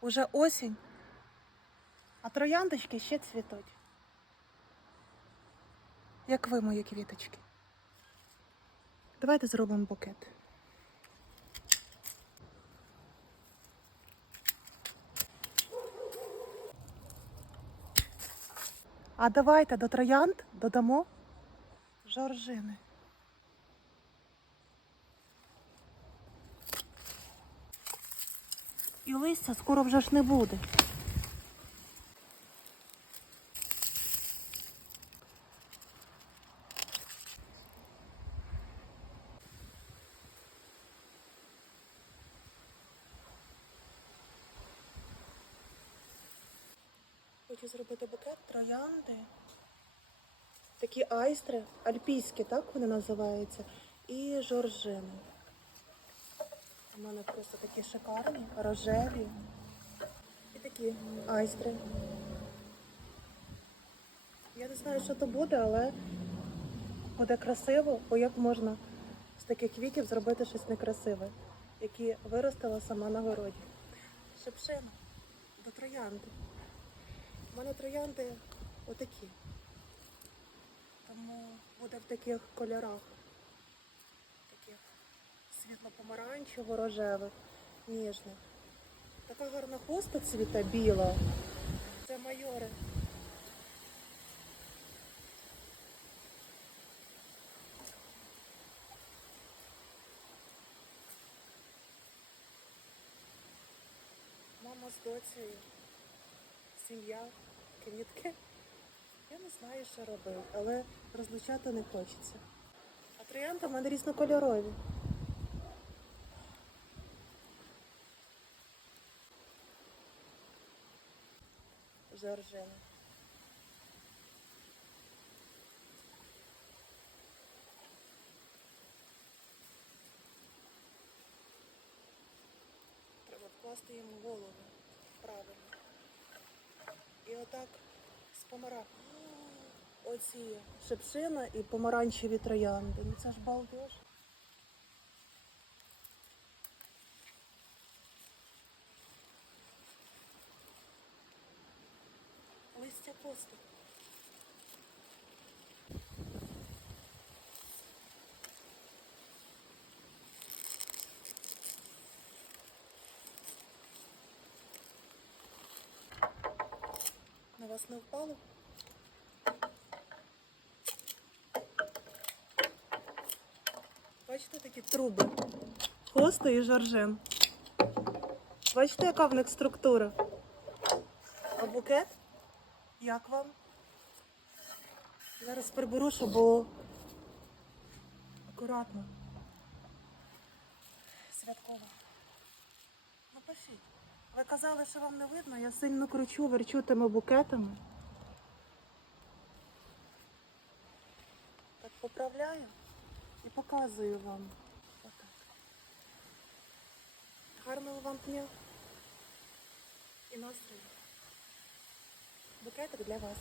Уже осінь, а трояндочки ще цвітуть. Як ви, мої квіточки. Давайте зробимо букет. А давайте до троянд додамо жоржини. І листя скоро вже ж не буде. Хочу зробити букет троянди. Такі айстри, альпійські, так вони називаються, і жоржини. У мене просто такі шикарні, рожеві. І такі айстри. Я не знаю, що то буде, але буде красиво, бо як можна з таких квітів зробити щось некрасиве, які виростила сама на городі. Шепшина до троянди. У мене троянди отакі. Тому буде в таких кольорах. Таких світло-помаранчево-рожевих, ніжних. Така гарна хоста цвіта біла. Це майори. Мама з доцею, сім'я, квітки. Я не знаю, що робити, але розлучати не хочеться. А троянди в мене різнокольорові. Жоржини. Треба вкласти йому голову правильно. І отак з помара. Оці шипшина і помаранчеві троянди. Ну це ж балдеж. Листя. На вас не впало? Бачите такі труби? Хоста і жоржин. Бачите, яка в них структура? А букет? Як вам? Зараз приберу, щоб було акуратно. Святково. Напишіть. Ви казали, що вам не видно, я сильно кручу, верчу тими букетами. Так поправляю і показую вам. Гарного вам дня і настрою. Букетик для вас.